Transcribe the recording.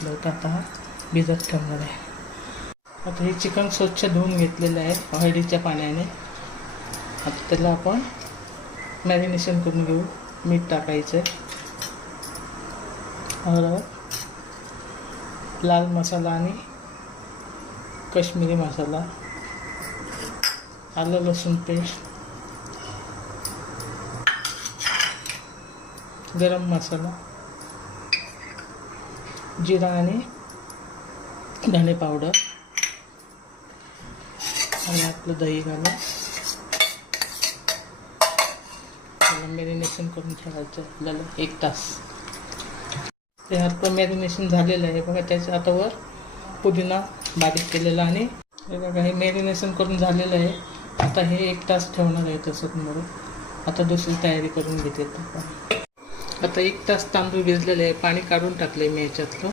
घेतलं होतं. आता हा भिजत ठेवणार आहे. आता हे चिकन स्वच्छ धुवून घेतलेलं आहे हळदीच्या पाण्याने. आता त्याला आपण मॅरिनेशन करून घेऊ. मीठ टाकायचं आहे, हळद, लाल मसाला आणि काश्मीरी मसाला, आलं लसूण पेस्ट, गरम मसाला, जिरा आणि धणे पावडर आणि आपलं दही घालून त्याला मॅरिनेशन करून ठेवायचं आपल्याला 1 तास. ते आपलं मॅरिनेशन झालेलं आहे बघा. त्याच्या आता वर पुदिना बारीक केलेला आणि हे बघा हे मॅरिनेशन करून झालेलं आहे. आता हे 1 तास ठेवणार आहे तसंच म्हणून. आता दुसरी तयारी करून घेते. आता 1 तास तांदूळ भिजलेले आहे. पाणी काढून टाकलं आहे मी याच्यातलं.